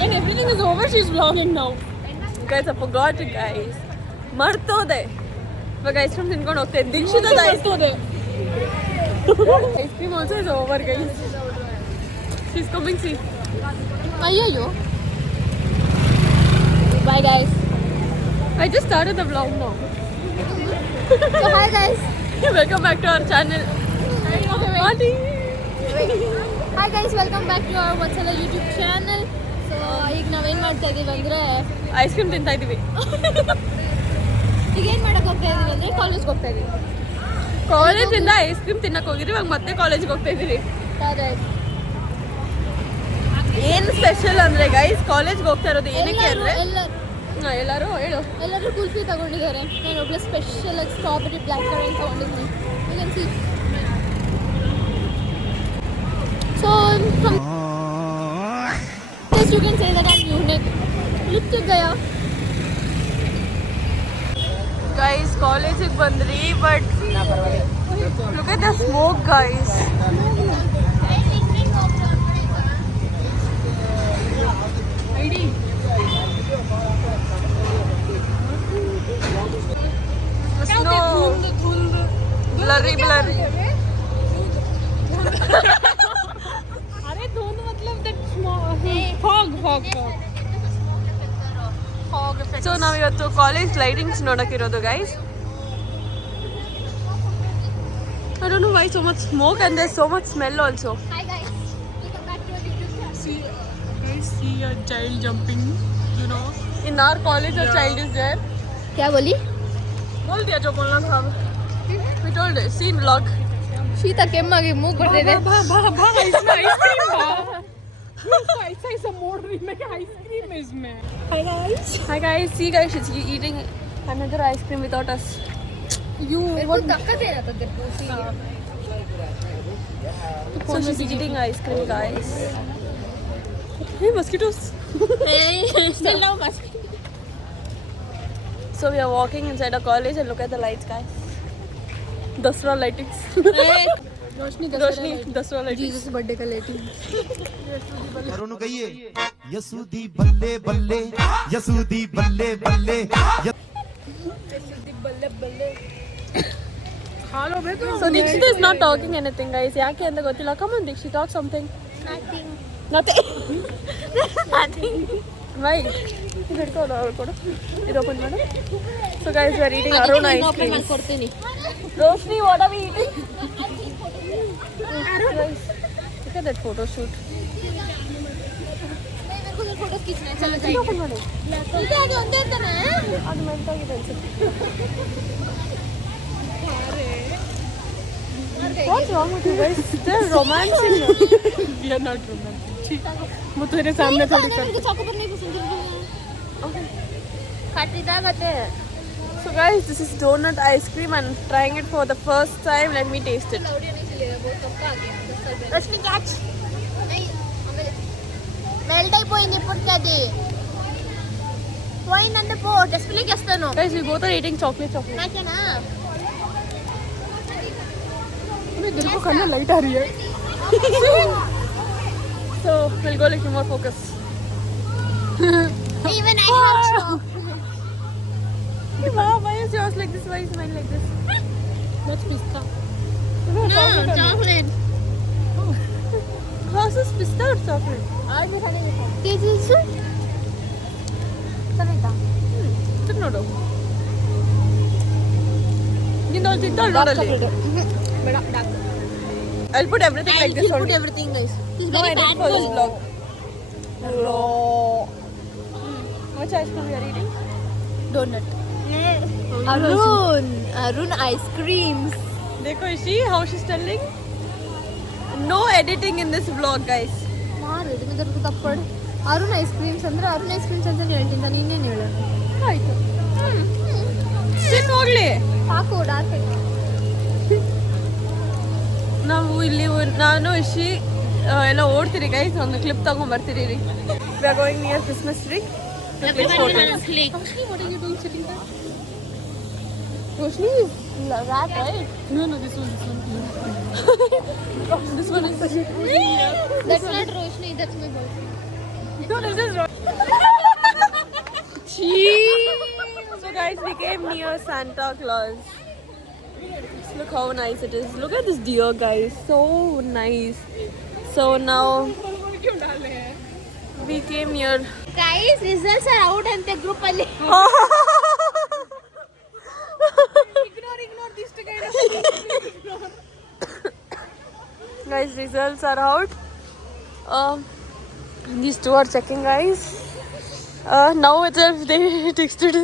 When everything is over, she's vlogging now. Guys, I forgot it, guys. ಮರ್ತೋದೆ ಇವಾಗ ice cream ತಿನ್ಕೊಂಡು ಹೋಗ್ತಾ ಇದ್ದೆ. Dikshita ice cream also is over guys. She is coming. C ಅಯ್ಯಯ್ಯೋ. Bye guys. I just started the vlog now. So hi guys. Welcome back to our channel. Auntie. Hi guys, welcome back to our Vatsala YouTube channel. So ಈಗ ನಾವೇನು ಮಾಡ್ತಾ ಇದೀವಿ ಅಂದರೆ ice cream ತಿಂತಾ ಇದೀವಿ. ಈಗ ಏನು ಮಾಡಕ್ಕೆ ಹೋಗ್ತಾ ಇದೀವಿ ಅಂದರೆ ಕಾಲೇಜ್ಗೆ ಹೋಗ್ತಾ ಇದೀವಿ. ಕಾಲೇಜಿಂದ ಐಸ್ ಕ್ರೀಮ್ ತಿನ್ನಕ್ಕೆ ಹೋಗಿದ್ವಿ, ಇವಾಗ ಮತ್ತೆ ಕಾಲೇಜ್ಗೆ ಹೋಗ್ತಾ ಇದೀವಿ. ಏನು ಸ್ಪೆಷಲ್ ಅಂದರೆ ಗೈಸ್ ಕಾಲೇಜ್ಗೆ ಹೋಗ್ತಾ ಇರೋದು ಏನಕ್ಕೆ ಅಂದರೆ ಎಲ್ಲರೂ ಹೇಳು. ಎಲ್ಲರೂ ಕುಲ್ಫಿ ತಗೊಂಡಿದ್ದಾರೆ. ನಾನು ಒಬ್ಬಳು ಸ್ಪೆಷಲ್ ಆಗಿ ಸ್ಟ್ರಾಬೆರಿ ಬ್ಲ್ಯಾಕ್ ಕರೆಂಟ್ ತಗೊಂಡಿದ್ದೀನಿ. You can see. So you can say that I'm unique. Look to Gaya. Guys, ಕಾಲೇಜಿಗೆ ಬಂದ್ರಿ but look at the smoke guys. Snow. Blurry. अरे धुंध मतलब that fog. ಸೊ ನಾವಿವತ್ತು ಕಾಲೇಜ್ ಲೈಟಿಂಗ್ಸ್ ನೋಡೋಕ್ಕಿರೋದು guys. I don't know why so much smoke and there's so much smell also. Hi guys, welcome back to our YouTube channel. See a child jumping, you know. In our college a child is there. क्या बोली? बोल दिया जो बोलना था. We told it. See vlog. शीता ಕೆಮ್ಮಾಗಿ ಮೂಗು ಬರ್ತಿದೆ. बा इसमें आइसक्रीम बा. ऐसा मोड़ रही मैं कि आइसक्रीम है इसमें. Hi guys, see guys, she's eating another ice cream without us. You what धक्का दे रहा था तेरे को सी. So she's eating ice cream guys. Hey mosquitoes. Still now mosquito. So we are walking inside a college and look at the lights guys. Dasra lightings. Roshni Dasra lightings. Jesus birthday का lighting. करोनु कहिए यसुदी बल्ले बल्ले यसुदी बल्ले बल्ले खा लो बे. So Dikshita is not talking anything guys. ಯಾಕೆ ಅಂತ ಗೊತ್ತಿಲ್ಲ. Come on Dikshita, talk something. Nothing. Why? ಹಿಡ್ಕೊಂಡು ಕೊಡು. ಇದು ಓಪನ್ ಮಾಡು. So guys, we are eating Arun ice cream. ನಾನು ಕೊಡ್ತೀನಿ. Roshni, what are we eating? Guys, look at that photo shoot. मेरे को फोटो खींचना है. चलो ಇದು ಓಪನ್ ಮಾಡು. ಇದು ಅದು ಒಂದೇ ಅಂತಾನೆ. ಅದು ಮೆಂಟಾಗಿದೆ ಅನ್ಸುತ್ತೆ. What's wrong with you guys? They're romancing. We are not romancing. मुझे तेरे सामने थोड़ी कर. मेरे को चॉकलेट नहीं पसंद है. Okay. काटिदागते. So guys, this is donut ice cream and I'm trying it for the first time. Let me taste it. Rashmi catch. Melt అయిపోయింది ఇప్పుడు అది. పోయిందంటే పో డిస్ప్లేకి వేస్తాను. Guys, we both are eating chocolate. నాకేనా? मेरे दिल को खाना लाइट आ रही है. So we'll go like more focus. Even I have chocolate. Wow, why is yours like this? Why is mine like this? That's pista. No, chocolate. How's this pista or chocolate? आज भी खाने में तेज से चलेगा. Sit nodo. Gindal tintal nodo. बड़ा dark. I'll put everything like this I'll put only. everything guys. He's No very edit bad for this girl. vlog. Raw. Which ice cream we are eating? Donut. Arun ice creams. Dekho, see how she's telling? No editing in this vlog, guys. ಮಾರು ಇದು ಇದರ ತಪ್ಪಡು. Arun ice creams ಅಂದ್ರೆ Arun ice creams ಅಂತ ಹೇಳ್ತೀನಿ ನಾನು. ಇನ್ನೇನು ಹೇಳೋಣ. ಆಯ್ತು. ತಿನ್ನು ಹೋಗ್ಲಿ. ಸಾಕು ಡಾರ್ಕ್ ಆಗಿ. ನಾವು ಇಲ್ಲಿ ನಾನು ಇಶಿ ಎಲ್ಲ ಓಡ್ತೀರಿ ಗೈಸ್. ಒಂದು ಕ್ಲಿಪ್ ತಗೊಂಡ್ಬರ್ತೀರಿ ರೀ. We are going near Christmas tree. Click photos. Roshni, what are you doing sitting there? Roshni is rat, right? No, this one. This one is. That's not Roshni, that's my boyfriend. No, this is Roshni. So guys, we came near Santa Claus. Look how nice it is. Look at this deer, guys. So nice. So now we came near. Guys, results are out ante group alli. Ignore this kind of ignore. Guys, results are out. These two are checking, guys. Now itself they texted.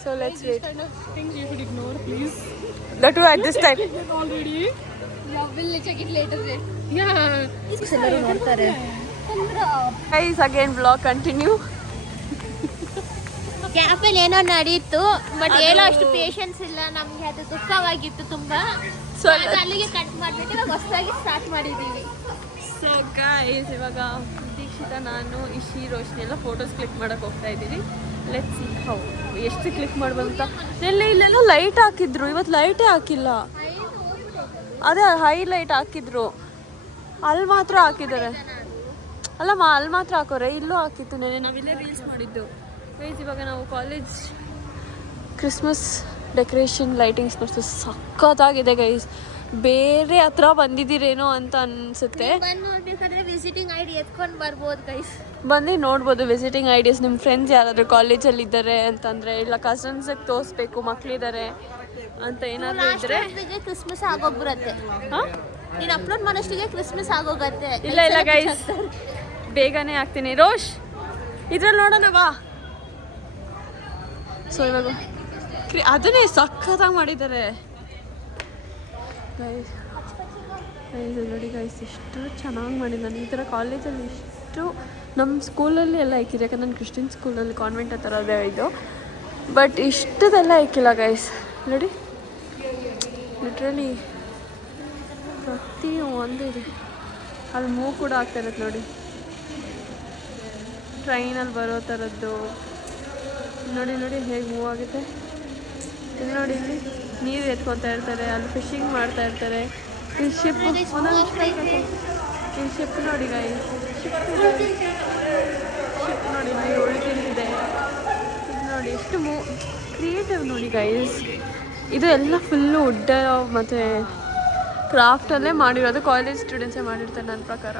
So let's wait. Kind of things you should ignore, please. That too at this time. Already. Yeah, we'll check it later. Yeah. ಎಲ್ಲರೂ ನೋಡ್ತಾರೆ. Guys, again vlog continue. Cap ಅಲ್ಲಿ ಏನೋ ನಡೀತು but ಏನೋ ಅಷ್ಟು patience ಇಲ್ಲ ನಮ್ಗೆ, ಅದು ದುಃಖವಾಗಿತ್ತು ತುಂಬಾ. So ಅದು ಅಲ್ಲಿಗೆ ಕಟ್ ಮಾಡ್ಬಿಟ್ಟು ಇವಾಗ ಹೊಸದಾಗಿ ಸ್ಟಾರ್ಟ್ ಮಾಡಿದೀವಿ. ಸೊ ಗೈಸ್, ಇವಾಗ ದೀಕ್ಷಿತಾ, ನಾನು, ಇಶಿ, ರೋಶ್ನಿ ಎಲ್ಲ ಫೋಟೋಸ್ ಕ್ಲಿಕ್ ಮಾಡಕ್ಕೆ ಹೋಗ್ತಾ ಇದ್ದೀವಿ. ಲೆಟ್ಸ್ ಸಿ ಹೌ ಎಷ್ಟು ಕ್ಲಿಕ್ ಮಾಡ್ಬಂತ. ಇಲ್ಲೆಲ್ಲ ಲೈಟ್ ಹಾಕಿದ್ರು, ಇವತ್ತು ಲೈಟೇ ಹಾಕಿಲ್ಲ. ಅದೇ ಹೈಲೈಟ್ ಹಾಕಿದ್ರು, ಅಲ್ಲಿ ಮಾತ್ರ ಹಾಕಿದ್ದಾರೆ. ಅಲ್ಲಮ್ಮ, ಅಲ್ಲಿ ಮಾತ್ರ ಹಾಕೋರೆ, ಇಲ್ಲೂ ಹಾಕಿತ್ತು. ನಾವಿಲ್ಲೇ ರೀಲ್ಸ್ ಮಾಡಿದ್ದು. ಗೈಸ್, ಇವಾಗ ನಾವು ಕಾಲೇಜ್ ಕ್ರಿಸ್ಮಸ್ ಡೆಕೋರೇಷನ್ ಲೈಟಿಂಗ್ಸ್ ನೋಡ್ತೀವಿ. ಸಖತ್ತಾಗಿದೆ ಗೈಸ್. ಬೇರೆ ಹತ್ರ ಬಂದಿದ್ದೀರೇನೋ ಅಂತ ಅನ್ಸುತ್ತೆ. ಬಂದು ನೋಡ್ಬೇಕಾದ್ರೆ ವಿಸಿಟಿಂಗ್ ಐಡಿ ಎತ್ಕೊಂಡು ಬರ್ಬೋದು ಗೈಸ್. ಬಂದು ನೋಡ್ಬೋದು ವಿಸಿಟಿಂಗ್ ಐಡಿಯಾಸ್. ನಿಮ್ಮ ಫ್ರೆಂಡ್ಸ್ ಯಾರಾದರೂ ಕಾಲೇಜಲ್ಲಿ ಇದ್ದಾರೆ ಅಂತಂದರೆ, ಇಲ್ಲ ಕಸನ್ಸಿಗೆ ತೋರಿಸ್ಬೇಕು ಮಕ್ಕಳಿದ್ದಾರೆ ಅಂತ ಏನಾದರೂ ಇದ್ದರೆ. ಕ್ರಿಸ್ಮಸ್ ಆಗೋಗ್ಬಿರತ್ತೆ. ಹಾಂ, ನೀನು ಅಪ್ಲೋಡ್ ಮಾಡೋಷ್ಟಿಗೆ ಕ್ರಿಸ್ಮಸ್ ಆಗೋಗತ್ತೆ. ಇಲ್ಲ ಗೈಸ್, ಬೇಗನೆ ಹಾಕ್ತೀನಿ. ರೋಷ್, ಇದ್ರಲ್ಲಿ ನೋಡೋಣ ಬಾ. ಸೊ ಇವಾಗ ಅದನ್ನೇ ಸಖತ್ತಾಗಿ ಮಾಡಿದ್ದಾರೆ ಗೈಸ್. ನೋಡಿ ಗೈಸ್, ಎಷ್ಟು ಚೆನ್ನಾಗಿ ಮಾಡಿದ್ದಾನೆ. ಈ ಥರ ಕಾಲೇಜಲ್ಲಿ ಇಷ್ಟು ನಮ್ಮ ಸ್ಕೂಲಲ್ಲಿ ಎಲ್ಲ ಹಾಕಿದೆ, ಯಾಕಂದ್ರೆ ನಾನು ಕ್ರಿಶ್ಚಿಯನ್ ಸ್ಕೂಲಲ್ಲಿ ಕಾನ್ವೆಂಟ್ ಆ ಥರದೇ ಇದು. ಬಟ್ ಇಷ್ಟದೆಲ್ಲ ಹಾಕಿಲ್ಲ ಗೈಸ್. ನೋಡಿ, ಲಿಟ್ರಲಿ ಪ್ರತಿ ಒಂದು ಇದೆ. ಅಲ್ಲಿ ಮೂವ್ ಕೂಡ ಆಗ್ತಾ ಇರುತ್ತೆ ನೋಡಿ, ಟ್ರೈನಲ್ಲಿ ಬರೋ ಥರದ್ದು. ನೋಡಿ ಹೇಗೆ ಮೂವ್ ಆಗುತ್ತೆ. ಇಲ್ಲಿ ನೋಡಿ, ಇಲ್ಲಿ ನೀರು ಎತ್ಕೊತಾ ಇರ್ತಾರೆ, ಅಲ್ಲಿ ಫಿಶಿಂಗ್ ಮಾಡ್ತಾ ಇರ್ತಾರೆ. ಈ ಶಿಪ್ ನೋಡಿ ಗೈಸ್, ಶಿಪ್ ನೋಡಿ ಇಲ್ಲಿ ಉಳಿತಿದೆ. ಇದು ನೋಡಿ ಎಷ್ಟು ಕ್ರಿಯೇಟಿವ್ ನೋಡಿ ಗೈಸ್. ಇದು ಎಲ್ಲ ಫುಲ್ಲು ವುಡ್ ಮತ್ತು ಕ್ರಾಫ್ಟಲ್ಲೇ ಮಾಡಿರೋದು. ಕಾಲೇಜ್ ಸ್ಟೂಡೆಂಟ್ಸೇ ಮಾಡಿರ್ತಾರೆ ನನ್ನ ಪ್ರಕಾರ.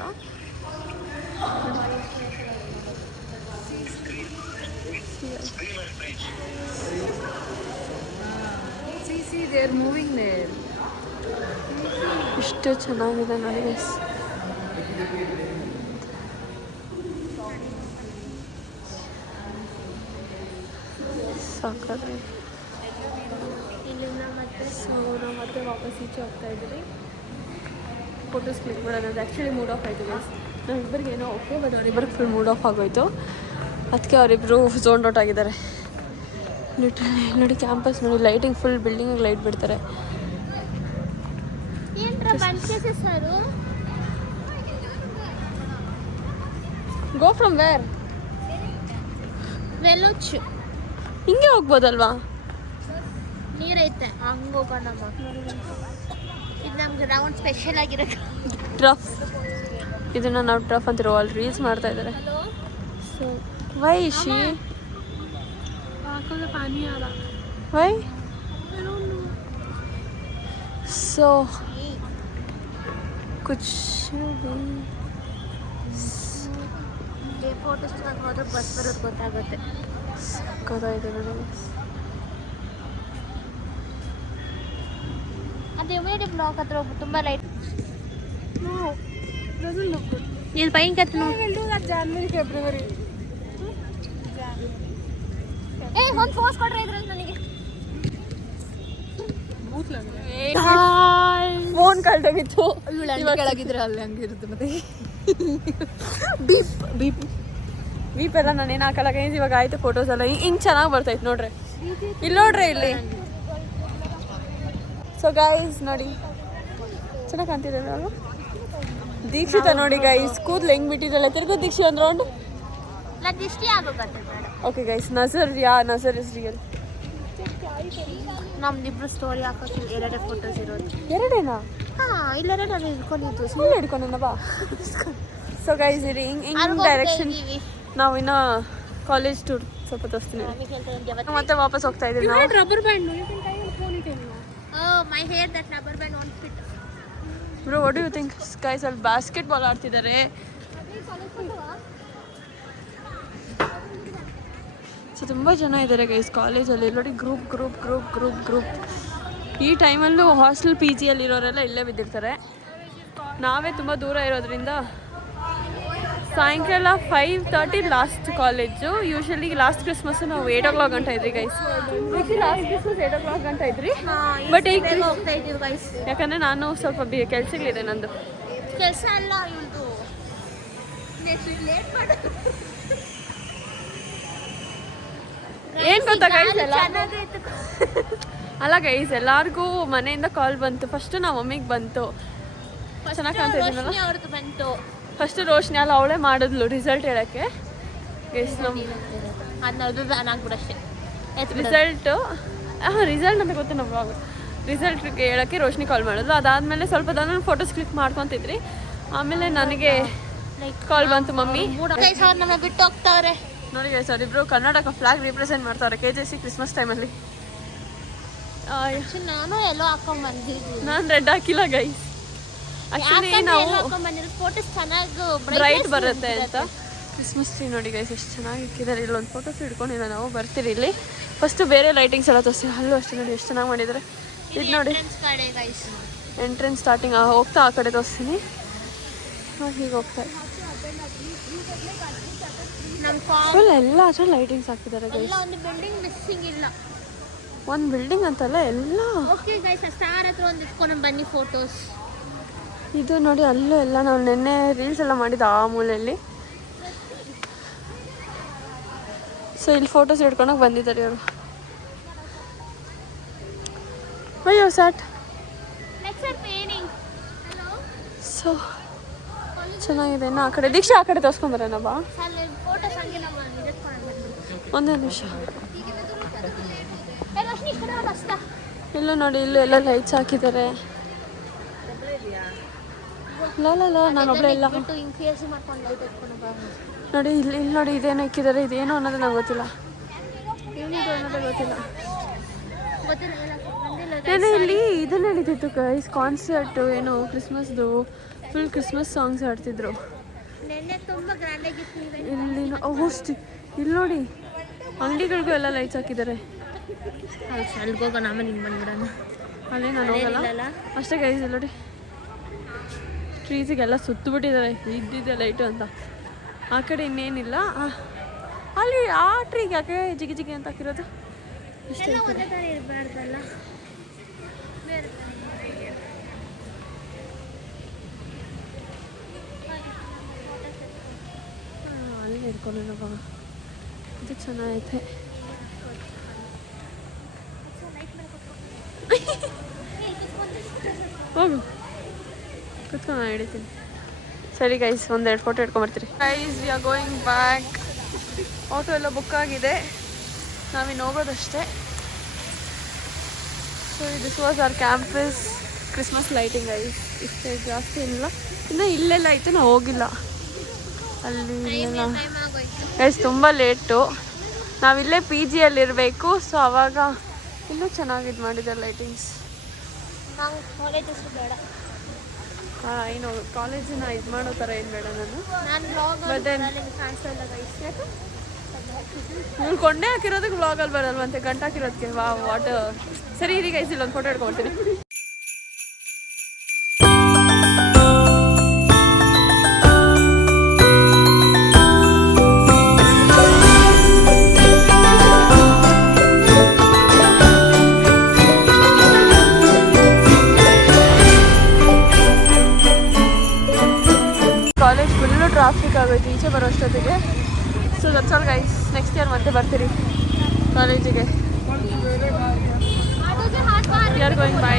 They're moving there. ಇಷ್ಟು ಚೆನ್ನಾಗಿದೆ ನೋಡಿ ಗೈಸ್. ಸಾಕಾದ್ರೆ ಸೊ ನಾವು ಮತ್ತೆ ವಾಪಸ್ ಈಚೆ ಹೋಗ್ತಾ ಇದ್ದೀವಿ. ಫೋಟೋಸ್ ಕ್ಲಿಕ್ ಮಾಡೋದು ಆ್ಯಕ್ಚುಲಿ ಮೂಡ್ ಆಫ್ ಆಯಿತು ಗೈಸ್. ನಮ್ಮಿಬ್ಬರಿಗೆ ಏನೋ ಓಕೆ, ಬಟ್ ಅವರಿಬ್ಬರಿಗೆ ಫುಲ್ ಮೂಡ್ ಆಫ್ ಆಗೋಯ್ತು. ಅದಕ್ಕೆ ಅವರಿಬ್ಬರು ಝೋನ್ ಔಟ್ ಆಗಿದ್ದಾರೆ. ಲಿಟ್ರಲಿ ನೋಡಿ ಕ್ಯಾಂಪಸ್ ನೋಡಿ, ಲೈಟಿಂಗ್ ಫುಲ್ ಬಿಲ್ಡಿಂಗಿಗೆ ಲೈಟ್ ಬಿಡ್ತಾರೆ. Go from where? ವೆಲೋಚ್ ಹಿಂಗೆ ಹೋಗ್ಬೋದಲ್ವಾ? ನೀರೈತೆ, ಹಂಗೆ ಹೋಗೋಣಮ್ಮ. ಇದು ನಮ್ಗೆ ರೌಂಡ್ ಸ್ಪೆಷಲ್ ಆಗಿರೋ ಟ್ರಫ್. ಇದನ್ನು ನಾವು ಟ್ರಫ್ ಅಂತಿರೋ ಅಲ್ಲಿ ರೀಲ್ಸ್ ಮಾಡ್ತಾ ಇದ್ದಾರೆ. ಸೊ ವೈ ಶಿ पानी आ रहा. ವೈ ಸೊ ಕುಚ್ ಫೋಟೋಸ್ ಹೋದ್ರೆ ಬಸ್ ಬರೋದು ಗೊತ್ತಾಗುತ್ತೆ. ಸಕ್ಕತ್ತಾಗಿದೆ ನೋಡಿ. ಅದು ಇಮಿಡಿಯೇಟ್ ಬ್ಲಾಕ್ ಹತ್ರ ಹೋಗ್ಬಿಟ್ಟು ತುಂಬ light. No, doesn't look good. ಇದು ಪೈನ್ ಕತ್ತು. We'll do that January, February. ಒಂದು ಫೋರ್ಸ್ ಕೊಟ್ರೆ ಇದ್ರಲ್ಲಿ ನನಗೆ Both लग रहा है. ಫೋನ್ ಕಳ್ದೋಗಿತ್ತು. ಕೆಳಗಿದ್ರೆ ಅಲ್ಲಿ ಹಂಗಿರುತ್ತೆ ಮತ್ತೆ. ಬೀಪ್ ಎಲ್ಲ ನಾನು ಏನು ಹಾಕಲ್ಲ ಗೈಸ್. ಇವಾಗ ಆಯ್ತು ಫೋಟೋಸ್ ಎಲ್ಲ ಹಿಂಗೆ ಚೆನ್ನಾಗಿ ಬರ್ತೈತೆ ನೋಡ್ರಿ. ಇಲ್ಲಿ ನೋಡ್ರಿ ಇಲ್ಲಿ. ಸೊ ಗೈಸ್ ನೋಡಿ, ಚೆನ್ನಾಗಿ ಕಾಣ್ತಿದೆ ಅಲ್ವಾ? ದೀಕ್ಷಿತ ನೋಡಿ ಗೈಸ್, ಕೂದಲು ಹೆಂಗೆ ಬಿಟ್ಟಿದ್ದಲ್ಲ. ತಿರ್ಗೋ ದೀಕ್ಷಿ ಒಂದು ರೌಂಡ್. ದಿಷ್ಟಿ ಆಗೋಗತ್ತೆ ಬೇಡ. Okay guys, nazar is real. ನಮ್ದಿಬ್ರು ಸ್ಟೋರಿ ಹಾಕೋಕೆ ಎರಡೇ ಫೋಟೋಸ್ ಇರೋದು. ಎರಡೇನಾ? ಹಾಂ, ಇಲ್ಲರೇ ನಾನು ಇಟ್ಕೊಂಡಿದ್ದು. ಸುಮ್ಮನೆ ಹಿಡ್ಕೊಂಡ ಬಾ. ಸೊ ಗೈಸ್, ಇದು ಹಿಂಗೆ ಡೈರೆಕ್ಷನ್ ನಾವು ಇನ್ನೂ ಕಾಲೇಜ್ ಟೂರ್ ಸ್ವಲ್ಪ ತೋರಿಸ್ತೀನಿ ಮತ್ತೆ ವಾಪಸ್ ಹೋಗ್ತಾ ಇದೀವಿ ನಾವು. Rubber band you can tie on ponytail no. My hair that rubber band want fit. Bro what do you think? Guys ಅಲ್ಲಿ ಬಾಸ್ಕೆಟ್ ಬಾಲ್ ಆಡ್ತಿದ್ದಾರೆ. ಸೊ ತುಂಬ ಜನ ಇದ್ದಾರೆ ಗೈಸ್ ಕಾಲೇಜಲ್ಲಿ. ನೋಡಿ group group group group group. ಈ ಟೈಮಲ್ಲೂ ಹಾಸ್ಟೆಲ್ ಪಿ ಜಿಯಲ್ಲಿರೋರೆಲ್ಲ ಇಲ್ಲೇ ಬಿದ್ದಿರ್ತಾರೆ. ನಾವೇ ತುಂಬ ದೂರ ಇರೋದ್ರಿಂದ ಸಾಯಂಕಾಲ 5:30 last college. Usually last Christmas ನಾವು 8 o'clock ಗಂಟ ಇದ್ರಿ ಗೈಸ್. ಲಾಸ್ಟ್ ಕ್ರಿಸ್ಮಸ್ 8 o'clock ಗಂಟ ಇದ್ರಿ. ಬಟ್ ಈಗ ಹೋಗ್ತಾ ಇದೀವಿ ಗೈಸ್. ಯಾಕಂದರೆ ನಾನು ಸ್ವಲ್ಪ ಕೆಲಸಗಳಿದೆ ನಂದು. ಕೆಲಸ ಎಲ್ಲ ಇವ್ರದ್ದು ಲೇಟ್ ಮಾಡು. ಏನು ಗೊತ್ತಾ ಗೈಸ್ ಎಲ್ಲ ಅಲ್ಲ ಗೈಸ್, ಎಲ್ಲರಿಗೂ ಮನೆಯಿಂದ ಕಾಲ್ ಬಂತು. ಫಸ್ಟ್ ನಮ್ಮ ಮಮ್ಮಿಗೆ ಬಂತು. ಚೆನ್ನಾಗಿ ಕಾಣ್ತಿದ್ದೀನಲ್ಲ. ಅವ್ರದ್ದು ಬಂತು. ಫಸ್ಟ್ ರೋಶ್ನಿ ಅಲ್ಲ ಅವಳೇ ಮಾಡಿದ್ಲು ರಿಸಲ್ಟ್ ಹೇಳೋಕ್ಕೆ. ಗೈಸ್ ನಮ್ಮ ಅಷ್ಟೇ ರಿಸಲ್ಟ್ ಅಂತ ಗೊತ್ತು ನಮ್ಮ ಬ್ಲಾಗ್. ರಿಸಲ್ಟ್ ಹೇಳೋಕ್ಕೆ ರೋಶ್ನಿ ಕಾಲ್ ಮಾಡಿದ್ಲು. ಅದಾದಮೇಲೆ ಸ್ವಲ್ಪ ನಾನು ಫೋಟೋಸ್ ಕ್ಲಿಕ್ ಮಾಡ್ಕೊತಿದ್ರಿ. ಆಮೇಲೆ ನನಗೆ ಕಾಲ್ ಬಂತು ಮಮ್ಮಿ. ನಮ್ಮ ಬಿಟ್ಟು ಹೋಗ್ತಾವ್ರೆ ನೋಡಿ ಗೈಸ್ ಅವರಿಬ್ರು ಕರ್ನಾಟಕ ಫ್ಲಾಗ್ ರಿಪ್ರೆಸೆಂಟ್ ಮಾಡ್ತಾವ್ರೆ KJC ಕ್ರಿಸ್ಮಸ್ ಟೈಮಲ್ಲಿ. ನಾನು ಎಲ್ಲೋ ಹಾಕೊಂಡ್ ಬಂದಿದ್ದೀನಿ. ನಾನು ರೆಡ್ ಹಾಕಿಲ್ಲ ಗೈಸ್. ಆ್ಯಕ್ಚುಲಿ ನಾವು ಫೋಟೋಸ್ ಚೆನ್ನಾಗಿ ಬ್ರೈಟ್ ಬರುತ್ತೆ ಅಂತ. ಕ್ರಿಸ್ಮಸ್ ಟ್ರೀ ನೋಡಿ ಗೈಸ್ ಎಷ್ಟು ಚೆನ್ನಾಗಿ ಇಕ್ಕಿದ್ದಾರೆ. ಇಲ್ಲೊಂದು ಫೋಟೋಸ್ ಹಿಡ್ಕೊಂಡಿಲ್ಲ ನಾವು. ಬರ್ತೀರಿ ಇಲ್ಲಿ ಫಸ್ಟು ಬೇರೆ ಲೈಟಿಂಗ್ಸ್ ಎಲ್ಲ ತೋರಿಸ್ತೀವಿ. ಅಲ್ಲೂ ಅಷ್ಟೇ ನೋಡಿ ಎಷ್ಟು ಚೆನ್ನಾಗಿ ಮಾಡಿದ್ದಾರೆ. ಇದು ನೋಡಿ ಎಂಟ್ರೆನ್ಸ್ ಸ್ಟಾರ್ಟಿಂಗ್ ಹೋಗ್ತಾ ಆ ಕಡೆ ತೋರಿಸ್ತೀನಿ. ಹೀಗೆ ಹೋಗ್ತಾ ಫುಲ್ ಎಲ್ಲ ಹತ್ರ ಲೈಟಿಂಗ್ಸ್ ಹಾಕಿದ್ದಾರೆ ಗೈಸ್. ಒಂದು ಬಿಲ್ಡಿಂಗ್ ಮಿಸ್ಸಿಂಗ್ ಇಲ್ಲ. ಒಂದು ಬಿಲ್ಡಿಂಗ್ ಅಂತಲ್ಲ ಎಲ್ಲ. ಓಕೆ ಗೈಸ್ ಸ್ಟಾರ್ ಹತ್ರ ಒಂದು ಇಟ್ಕೊಂಡು ಬನ್ನಿ ಫೋಟೋಸ್. ಇದು ನೋಡಿ ಅಲ್ಲೂ ಎಲ್ಲ ನಾವು ನೆನ್ನೆ ರೀಲ್ಸ್ ಎಲ್ಲ ಮಾಡಿದ್ದು ಆ ಮೂಲೆಯಲ್ಲಿ. ಸೊ ಇಲ್ಲಿ ಫೋಟೋಸ್ ಹಿಡ್ಕೊಂಡೋಗಿ ಬಂದಿದ್ದಾರೆ ಇವರು. ಅಯ್ಯೋ ಸ್ಯಾಟ್. ಸೊ ಚೆನ್ನಾಗಿದೆ. ಇನ್ನು ಆ ಕಡೆ ದೀಕ್ಷಾ ಆ ಕಡೆ ತೋರಿಸ್ಕೊಂಬರೋಣ ಬಾ. ಒಂದೇ ನಿಮಿಷ. ಇಲ್ಲೂ ನೋಡಿ ಇಲ್ಲೂ ಎಲ್ಲ ಲೈಟ್ಸ್ ಹಾಕಿದ್ದಾರೆ. ಇಲ್ಲ ನಾನು ಒಬ್ಬಳೇ ಇಲ್ಲ ನೋಡಿ. ಇಲ್ಲಿ ನೋಡಿ ಇದೇನೋ ಇಕ್ಕಿದ್ದಾರೆ. ಇದೇನು ಅನ್ನೋದು ನಂಗೆ ಗೊತ್ತಿಲ್ಲ. ಏನಿದೆ ಅನ್ನೋದೇ ಗೊತ್ತಿಲ್ಲ. ಏನೇ ಇಲ್ಲಿ ಇದು ನಡೀತಿತ್ತು ಗೈಸ್ ಕಾನ್ಸರ್ಟು ಏನು ಕ್ರಿಸ್ಮಸ್ದು. ಫುಲ್ ಕ್ರಿಸ್ಮಸ್ ಸಾಂಗ್ಸ್ ಆಡ್ತಿದ್ರು ಇಲ್ಲಿ. ಅಷ್ಟು ಇಲ್ಲಿ ನೋಡಿ ಅಂಗಡಿಗಳಿಗೂ ಎಲ್ಲ ಲೈಟ್ಸ್ ಹಾಕಿದ್ದಾರೆ. ಅಲ್ಗೋಗೋಣ ನಿಂಗೆ ಬಂದ್ಬಿಡೋಣ. ಅಲ್ಲಿ ನಾನು ಹೋಗಲ್ಲ ಅಷ್ಟೇ ಗೈಸ್. ನೋಡಿ ಟ್ರೀಸಿಗೆಲ್ಲ ಸುತ್ತಬಿಟ್ಟಿದ್ದಾರೆ ಇದ್ದಿದ್ದೆ ಲೈಟು ಅಂತ. ಆ ಕಡೆ ಇನ್ನೇನಿಲ್ಲ. ಅಲ್ಲಿ ಆ ಟ್ರೀಗೆ ಯಾಕೆ ಜಿಗಿ ಜಿಗಿ ಅಂತ ಹಾಕಿರೋದು ಇಷ್ಟೇ. ಅಲ್ಲಿ ಹಿಡ್ಕೊಳ್ಳೋಣ. ಇದು ಚೆನ್ನಾಗೈತೆ. ಹೋಗು ಕುತ್ಕೊಂಡು ನಾನು ಹಿಡಿತೀನಿ. ಸರಿ ಗೈಸ್ ಒಂದೆರಡು ಫೋಟೋ ಹಿಡ್ಕೊಂಬರ್ತೀರಿ. Guys we are going back. Auto ಎಲ್ಲ ಬುಕ್ ಆಗಿದೆ. ನಾವಿನ್ನು ಹೋಗೋದಷ್ಟೇ. So this was our campus Christmas lighting guys. ಇಷ್ಟೇ ಜಾಸ್ತಿ ಇಲ್ಲ. ಇನ್ನು ಇಲ್ಲೆಲ್ಲ ಐತೆ ನಾವು ಹೋಗಿಲ್ಲ. ಅಲ್ಲಿ ಇಲ್ಲೆಲ್ಲ ಗೈಸ್ ತುಂಬ ಲೇಟು. ನಾವಿಲ್ಲೇ PGಯಲ್ಲಿರಬೇಕು. ಸೊ ಆವಾಗ ಇನ್ನೂ ಚೆನ್ನಾಗಿ ಮಾಡಿದ್ದಾರೆ ಲೈಟಿಂಗ್ಸ್. ಏನು ಕಾಲೇಜಿನ ಇದು ಮಾಡೋ ಥರ ಏನು ಬೇಡ. ಇವ್ರು ಕೊಂಡೆ ಹಾಕಿರೋದಕ್ಕೆ ವ್ಲಾಗಲ್ಲಿ ಬರಲ್ವಂತೆ ಗಂಟೆ ಹಾಕಿರೋದಕ್ಕೆ. ವಾಟ್ ಸರಿ ಇರಿ ಗೈಸ್ ಇಲ್ಲೊಂದು ಫೋಟೋ ಹಿಡ್ಕೊಳ್ತೀನಿ. ಕಾಲೇಜ್ ಫುಲ್ಲು ಟ್ರಾಫಿಕ್ ಆಗೋಯ್ತು ಈಚೆ ಬರೋ ಅಷ್ಟೊತ್ತಿಗೆ. So that's all guys. Next year ಮತ್ತೆ ಬರ್ತೀರಿ ಕಾಲೇಜಿಗೆ. V are going by.